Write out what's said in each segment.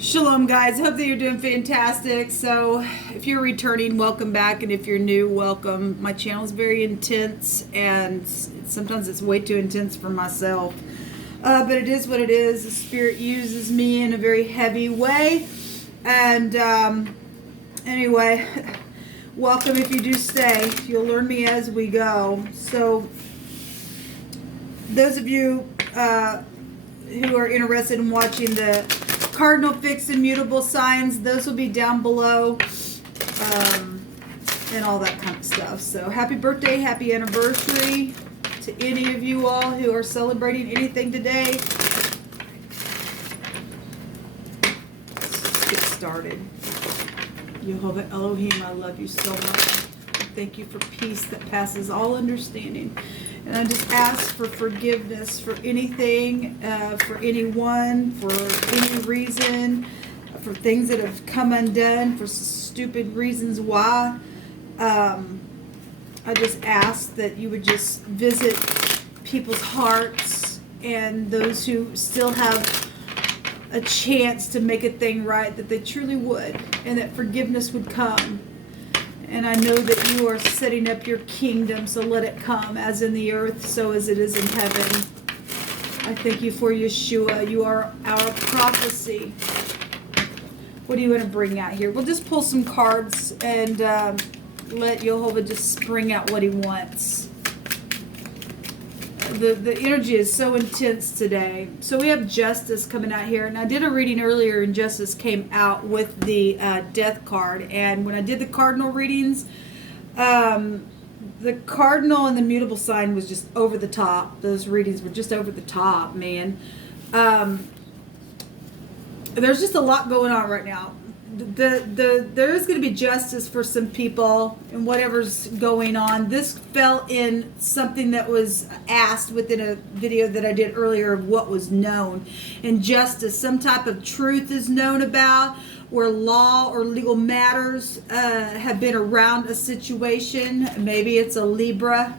Shalom guys, hope that you're doing fantastic. So if you're returning, welcome back, and if you're new, welcome. My channel is very intense and sometimes it's way too intense for myself, but it is what it is. The spirit uses me in a very heavy way, and anyway, welcome. If you do stay, you'll learn me as we go. So those of you who are interested in watching the cardinal fixed and mutable signs, those will be down below, and all that kind of stuff. So happy birthday, happy anniversary to any of you all who are celebrating anything today. Let's get started. Jehovah Elohim, I love you so much. Thank you for peace that passes all understanding. And I just ask for forgiveness for anything, for anyone, for any reason, for things that have come undone, for stupid reasons why. I just ask that you would just visit people's hearts and those who still have a chance to make a thing right, that they truly would, and that forgiveness would come. And I know that you are setting up your kingdom, so let it come, as in the earth, so as it is in heaven. I thank you for Yeshua. You are our prophecy. What do you want to bring out here? We'll just pull some cards and let Jehovah just bring out what he wants. The energy is so intense today. So we have Justice coming out here. And I did a reading earlier, and Justice came out with the Death card. And when I did the cardinal readings, the cardinal and the mutable sign was just over the top. Those readings were just over the top, man. There's just a lot going on right now. There is going to be justice for some people and whatever's going on. This fell in something that was asked within a video that I did earlier of what was known. And justice, some type of truth is known about, where law or legal matters have been around a situation. Maybe it's a Libra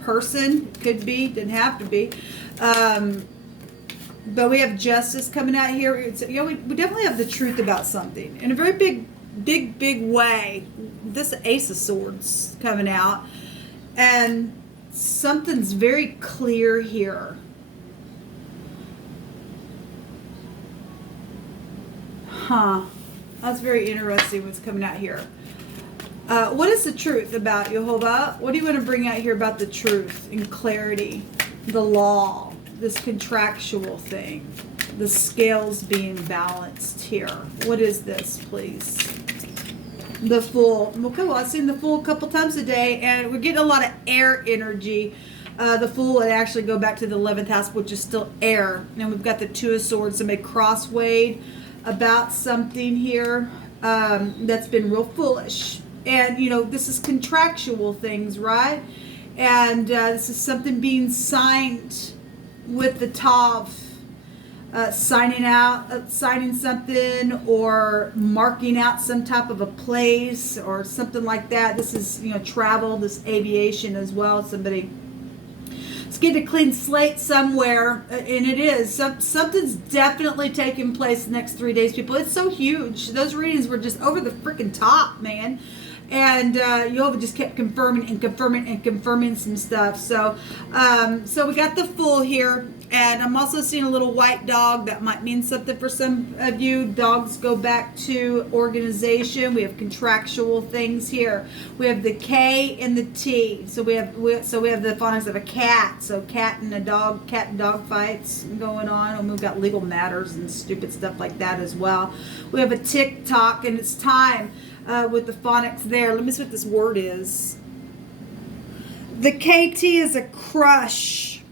person. Could be, didn't have to be. But we have justice coming out here. It's, we definitely have the truth about something in a very big way. This Ace of Swords coming out, and something's very clear here. That's very interesting what's coming out here. What is the truth about Jehovah? What do you want to bring out here about the truth and clarity? The law. This contractual thing, the scales being balanced here. What is this, please? The Fool. Okay, well, I've seen the Fool a couple times a day, and we're getting a lot of air energy. The Fool would actually go back to the 11th house, which is still air. And we've got the Two of Swords, somebody crosswayed about something here that's been real foolish. And, this is contractual things, right? And this is something being signed with the Tav, signing something, or marking out some type of a place or something like that. This is, travel, this aviation as well. Somebody, it's getting a clean slate somewhere, and it is. Something's definitely taking place the next 3 days, people. It's so huge. Those readings were just over the freaking top, man. And Jehovah just kept confirming and confirming and confirming some stuff. So we got the Fool here. And I'm also seeing a little white dog. That might mean something for some of you. Dogs go back to organization. We have contractual things here. We have the K and the T. So we have the phonics of a cat. So cat and dog fights going on. And we've got legal matters and stupid stuff like that as well. We have a tick-tock, and it's time. With the phonics there. Let me see what this word is. The KT is a crush.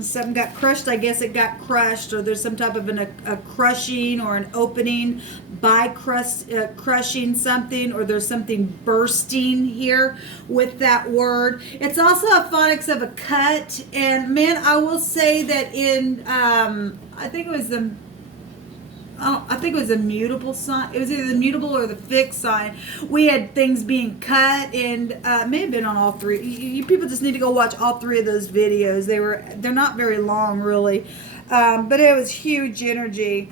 Something got crushed. I guess it got crushed, or there's some type of a crushing or an opening by crushing something, or there's something bursting here with that word. It's also a phonics of a cut. And man, I will say that in I think it was a mutable sign. It was either the mutable or the fixed sign. We had things being cut, and it may have been on all three. You people just need to go watch all three of those videos. They're not very long, really, but it was huge energy.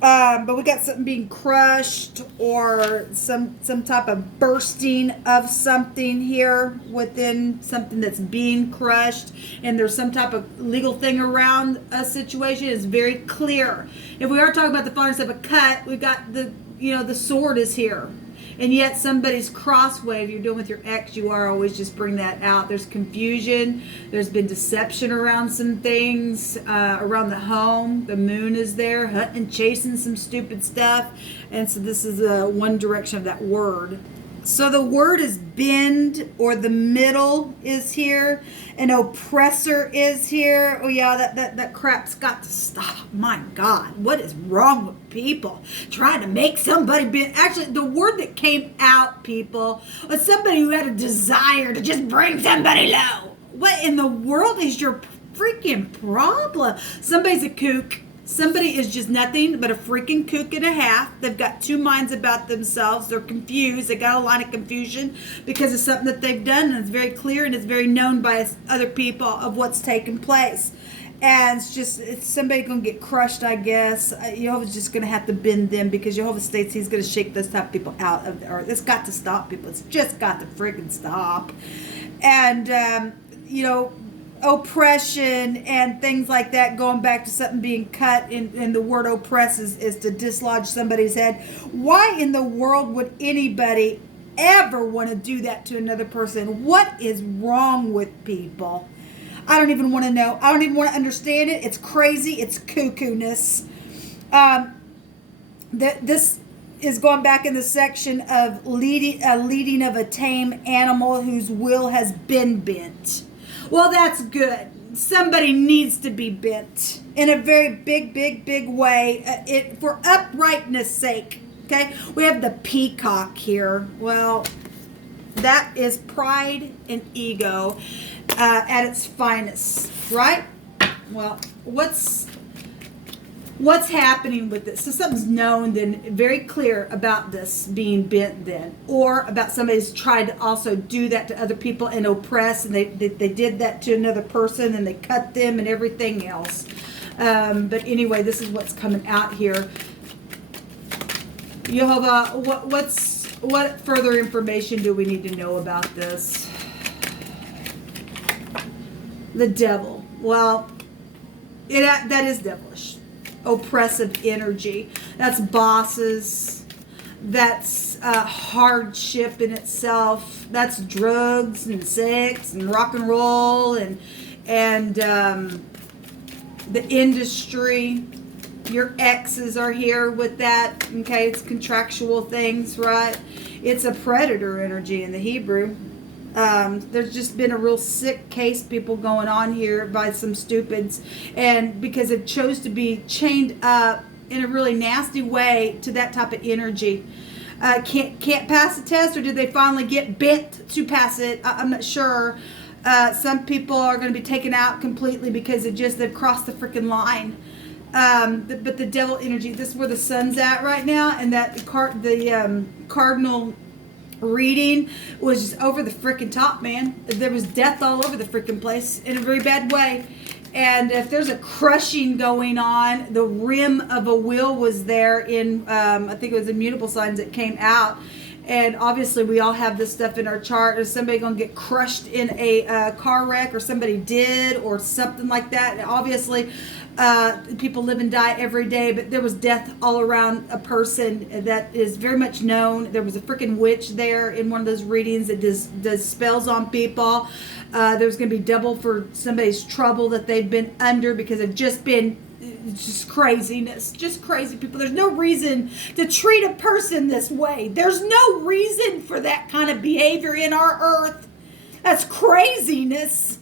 But we got something being crushed or some type of bursting of something here within something that's being crushed, and there's some type of legal thing around a situation. It's very clear. If we are talking about the finer stuff, a cut, we got the the sword is here. And yet somebody's crossway, if you're doing with your ex, you are always just bring that out. There's confusion. There's been deception around some things, around the home. The moon is there, hunting, chasing some stupid stuff. And so this is one direction of that word. So the word is bend, or the middle is here. An oppressor is here. Oh yeah, that crap's got to stop. My God, what is wrong with people trying to make somebody bend? Actually, the word that came out, people, was somebody who had a desire to just bring somebody low. What in the world is your freaking problem? Somebody's a kook. Somebody is just nothing but a freaking kook and a half. They've got two minds about themselves. They're confused. They got a line of confusion because of something that they've done, and it's very clear and it's very known by other people of what's taken place. And it's somebody going to get crushed, I guess. Jehovah's just going to have to bend them, because Jehovah states he's going to shake those type of people out of the earth. It's got to stop, people. It's just got to freaking stop. And, oppression and things like that, going back to something being cut, and the word oppress is to dislodge somebody's head. Why in the world would anybody ever want to do that to another person? What is wrong with people? I don't even want to know. I don't even want to understand it. It's crazy. It's cuckoo-ness. This is going back in the section of leading of a tame animal whose will has been bent. Well, that's good. Somebody needs to be bent in a very big way, for uprightness sake. Okay, we have the peacock here. Well, that is pride and ego at its finest, right? Well, what's happening with this? So something's known then, very clear about this being bent then, or about somebody's tried to also do that to other people and oppress, and they did that to another person and they cut them and everything else. But anyway, this is what's coming out here. Jehovah, what further information do we need to know about this? The devil. Well, that is devilish. Oppressive energy. That's bosses. That's hardship in itself. That's drugs and sex and rock and roll and the industry. Your exes are here with that. Okay, it's contractual things, right? It's a predator energy in the Hebrew. There's just been a real sick case, people, going on here by some stupids, and because it chose to be chained up in a really nasty way to that type of energy. Can't pass the test, or did they finally get bent to pass it? I'm not sure. Some people are going to be taken out completely because they've crossed the freaking line. But the devil energy, this is where the sun's at right now, and that the cardinal reading was just over the freaking top, man. There was death all over the freaking place in a very bad way. And if there's a crushing going on, the rim of a wheel was there in, I think it was immutable signs that came out. And obviously we all have this stuff in our chart. Is somebody going to get crushed in a car wreck, or somebody did, or something like that? And obviously people live and die every day, but there was death all around a person that is very much known. There was a freaking witch there in one of those readings that does spells on people. There's going to be double for somebody's trouble that they've been under because they've just been just craziness, just crazy people. There's no reason to treat a person this way. There's no reason for that kind of behavior in our earth. That's craziness.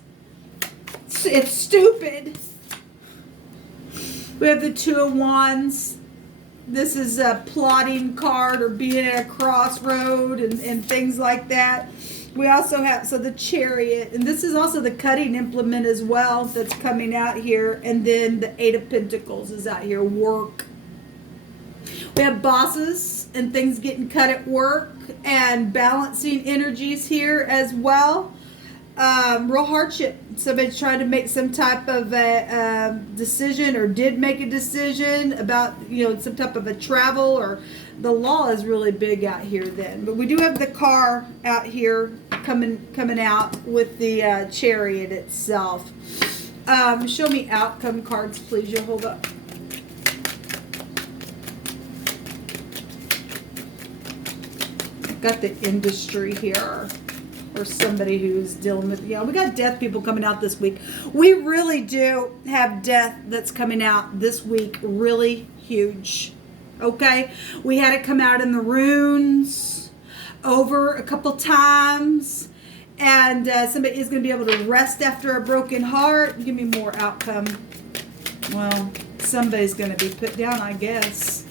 It's stupid. We have the Two of Wands. This is a plotting card, or being at a crossroad and things like that. We also have, the Chariot, and this is also the cutting implement as well that's coming out here. And then the Eight of Pentacles is out here, work. We have bosses and things getting cut at work, and balancing energies here as well. Real hardship. Somebody's trying to make some type of a decision, or did make a decision about, some type of a travel, or the law is really big out here then. But we do have the car out here coming out with the chariot itself. Show me outcome cards, please. You'll hold up. Got the industry here, or somebody who's dealing with, we got death people coming out this week. We really do have death that's coming out this week, really huge. Okay, we had it come out in the runes over a couple times, and somebody is going to be able to rest after a broken heart. Give me more outcome. Well, somebody's going to be put down, I guess,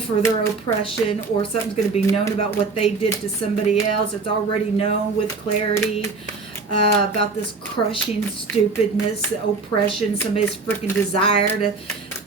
for their oppression, or something's going to be known about what they did to somebody else. It's already known with clarity about this crushing stupidness, the oppression, somebody's freaking desire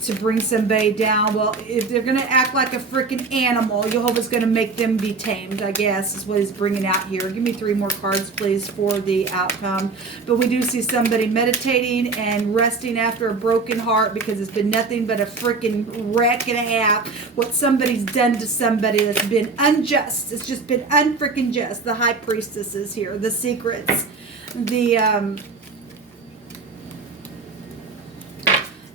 to bring somebody down. Well, if they're going to act like a freaking animal, Jehovah's going to make them be tamed, I guess, is what he's bringing out here. Give me 3 more cards, please, for the outcome. But we do see somebody meditating and resting after a broken heart, because it's been nothing but a freaking wreck and a half. What somebody's done to somebody that's been unjust. It's just been unfreaking just. The high priestess is here. The secrets.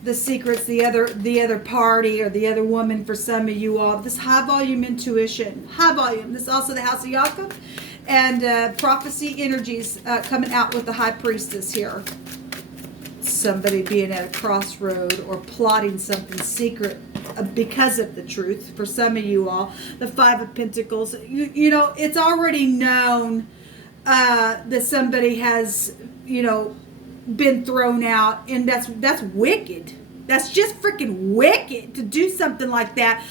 The secrets, the other party, or the other woman for some of you all. This high volume intuition, high volume. This is also the House of Yaakov, and prophecy energies coming out with the high priestess here. Somebody being at a crossroad or plotting something secret because of the truth for some of you all. The 5 of Pentacles. It's already known that somebody has, been thrown out, and that's wicked. That's just freaking wicked to do something like that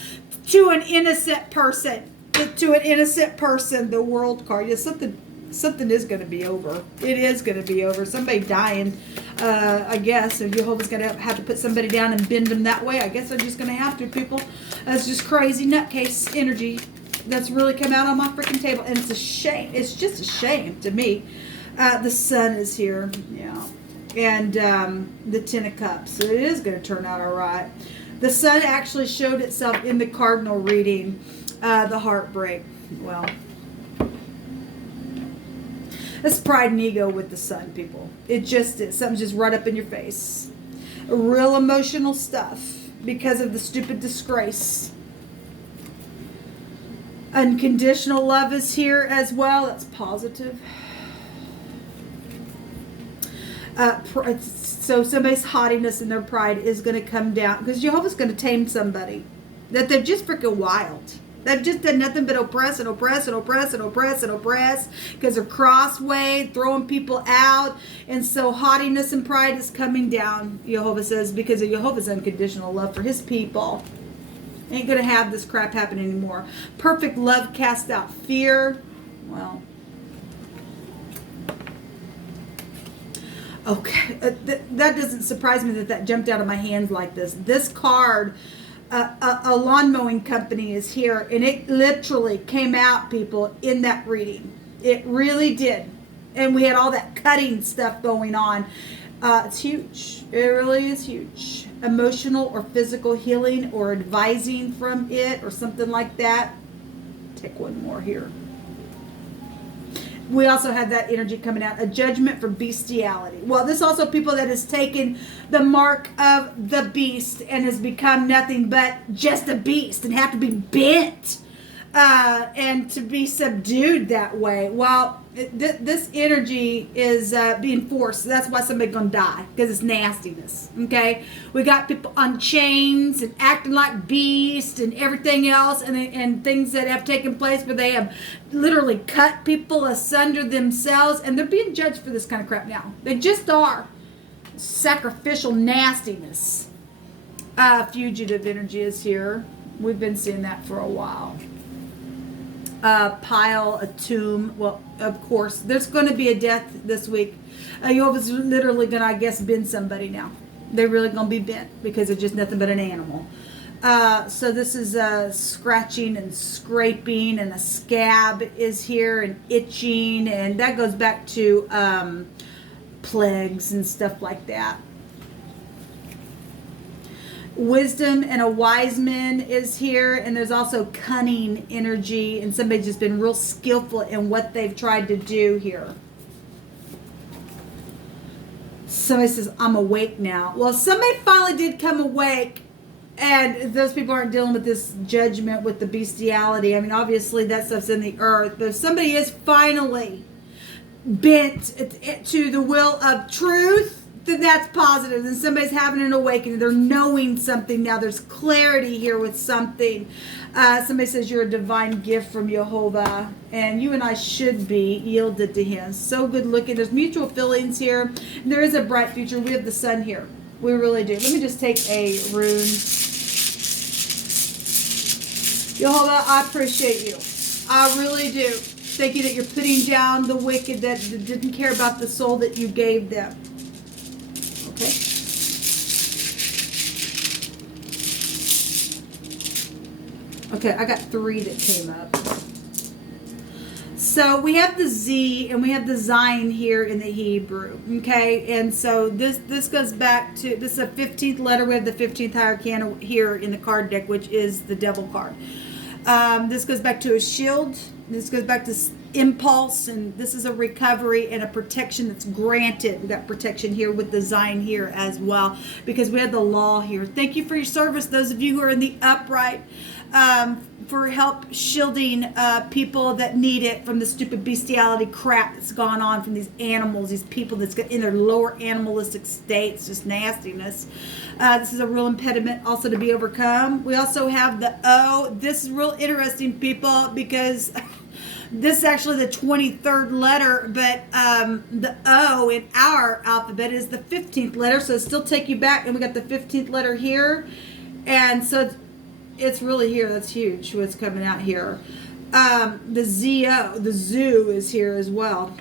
to an innocent person. The World card. Yes, something is going to be over. It is going to be over. Somebody dying, I guess, and Jehovah's going to have to put somebody down and bend them that way. I guess they're just going to have to, people. That's just crazy nutcase energy that's really come out on my freaking table, and it's a shame. It's just a shame to me. The Sun is here, and the 10 of Cups. So it is going to turn out all right. The Sun actually showed itself in the cardinal reading, the heartbreak. Well, it's pride and ego with the Sun, people. It just is. Something just right up in your face. Real emotional stuff because of the stupid disgrace. Unconditional love is here as well. That's positive. So somebody's haughtiness and their pride is going to come down, because Jehovah's going to tame somebody. That they're just freaking wild. They've just done nothing but oppress and oppress and oppress and oppress and oppress, because they're crossway, throwing people out. And so haughtiness and pride is coming down, Jehovah says, because of Jehovah's unconditional love for his people. Ain't going to have this crap happen anymore. Perfect love casts out fear. Well, okay, that doesn't surprise me that jumped out of my hands like this. This card, a lawn mowing company is here, and it literally came out, people, in that reading. It really did. And we had all that cutting stuff going on. It's huge. It really is huge. Emotional or physical healing, or advising from it, or something like that. Take one more here. We also had that energy coming out. A judgment for bestiality. Well, this also people that has taken the mark of the beast and has become nothing but just a beast and have to be bent and to be subdued that way. Well, this energy is being forced. That's why somebody's going to die, because it's nastiness. Okay? We got people on chains and acting like beasts and everything else, and things that have taken place where they have literally cut people asunder themselves, and they're being judged for this kind of crap now. They just are. Sacrificial nastiness. Fugitive energy is here. We've been seeing that for a while. Pile, a tomb. Well, of course, there's going to be a death this week. Jehovah's literally going to, I guess, bend somebody now. They're really going to be bent because they're just nothing but an animal. So this is scratching and scraping, and a scab is here, and itching, and that goes back to plagues and stuff like that. Wisdom and a wise man is here, and there's also cunning energy, and somebody's just been real skillful in what they've tried to do here. Somebody says, I'm awake now. Well, somebody finally did come awake, and those people aren't dealing with this judgment with the bestiality. I mean, obviously that stuff's in the earth, but if somebody is finally bent to the will of truth, then that's positive. And somebody's having an awakening. They're knowing something now. There's clarity here with something. Somebody says you're a divine gift from Jehovah, and you and I should be yielded to him. So good looking. There's mutual feelings here. And there is a bright future. We have the sun here. We really do. Let me just take a rune. Jehovah, I appreciate you. I really do. Thank you that you're putting down the wicked that didn't care about the soul that you gave them. Okay. Okay, I got 3 that came up. So we have the Z and we have the Zion here in the Hebrew. Okay, and so this goes back to, this is a 15th letter. We have the 15th hierarchy here in the card deck, which is the Devil card. This goes back to a shield. This goes back to impulse, and this is a recovery and a protection that's granted. We got protection here with the Zion here as well, because we have the law here. Thank you for your service, those of you who are in the upright, for help shielding people that need it from the stupid bestiality crap that's gone on from these animals, these people that's in their lower animalistic states, just nastiness. This is a real impediment also to be overcome. We also have the O. This is real interesting, people, because this is actually the 23rd letter, but the O in our alphabet is the 15th letter, so it'll still take you back, and we got the 15th letter here, and so it's really here. That's huge what's coming out here. The ZO, the zoo is here as well.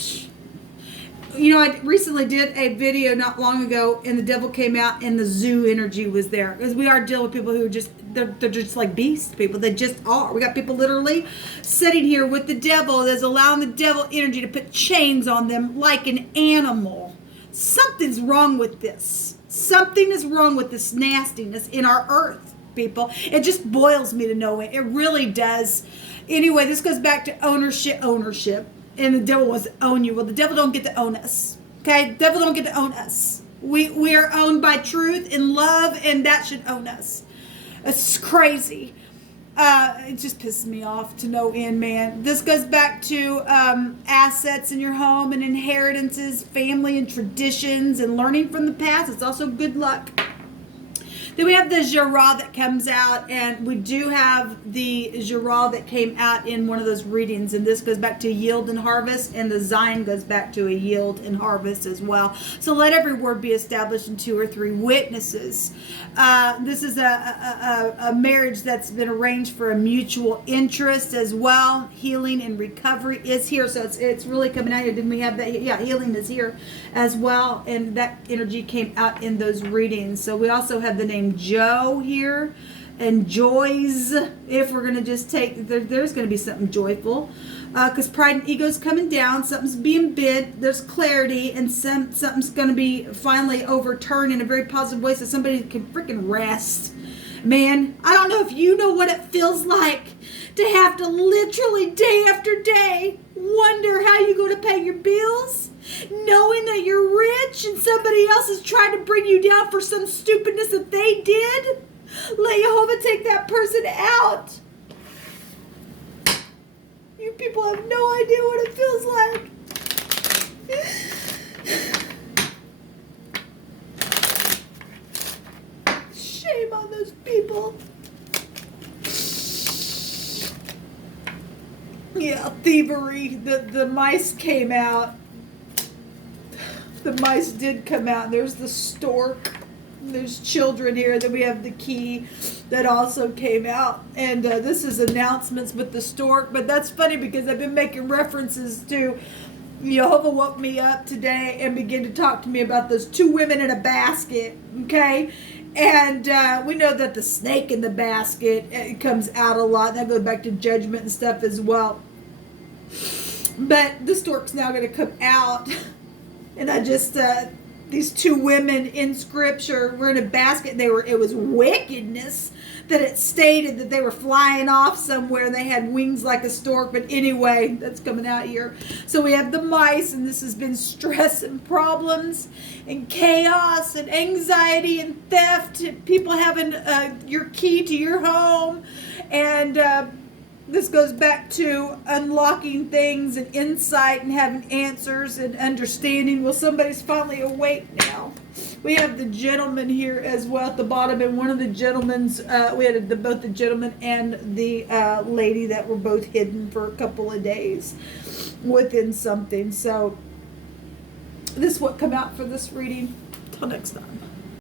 You know, I recently did a video not long ago, and the devil came out, and the zoo energy was there. Because we are dealing with people who are just, they're just like beast people. They just are. We got people literally sitting here with the devil that's allowing the devil energy to put chains on them like an animal. Something's wrong with this. Something is wrong with this nastiness in our earth, people. It just boils me to no end. It really does. Anyway, this goes back to ownership. And the devil wants to own you. Well, the devil don't get to own us. Okay? The devil don't get to own us. We are owned by truth and love, and that should own us. It's crazy. It just pisses me off to no end, man. This goes back to assets in your home and inheritances, family and traditions, and learning from the past. It's also good luck. Then we have the Rrad that comes out, and we do have the Rrad that came out in one of those readings, and this goes back to yield and harvest, and the Zion goes back to a yield and harvest as well. So let every word be established in 2 or 3 witnesses. This is a marriage that's been arranged for a mutual interest as well. Healing and recovery is here, so it's really coming out here. Didn't we have that? Yeah, healing is here as well, and that energy came out in those readings. So we also have the name Joe here, and joys, if we're going to just take, there's going to be something joyful, because pride and ego is coming down, something's being bid, there's clarity, and something's going to be finally overturned in a very positive way, so somebody can freaking rest. Man, I don't know if you know what it feels like to have to literally day after day wonder how you're going to pay your bills, knowing that you're rich and somebody else is trying to bring you down for some stupidness that they did. Let Jehovah take that person out. You people have no idea what it feels like. Shame on those people. Yeah, thievery. The mice came out. The mice did come out. There's the stork. There's children here. Then we have the key that also came out. And this is announcements with the stork. But that's funny because I've been making references to Jehovah woke me up today and began to talk to me about those 2 women in a basket. Okay? And we know that the snake in the basket, it comes out a lot. That goes back to judgment and stuff as well. But the stork's now going to come out. And I just, these two women in scripture were in a basket. It was wickedness that it stated that they were flying off somewhere and they had wings like a stork. But anyway, that's coming out here. So we have the mice, and this has been stress and problems and chaos and anxiety and theft. People having your key to your home. And this goes back to unlocking things and insight and having answers and understanding. Well, somebody's finally awake now. We have the gentleman here as well at the bottom, and one of the gentlemen's, we had both the gentleman and the lady that were both hidden for a couple of days within something. So this is what come out for this reading. Till next time.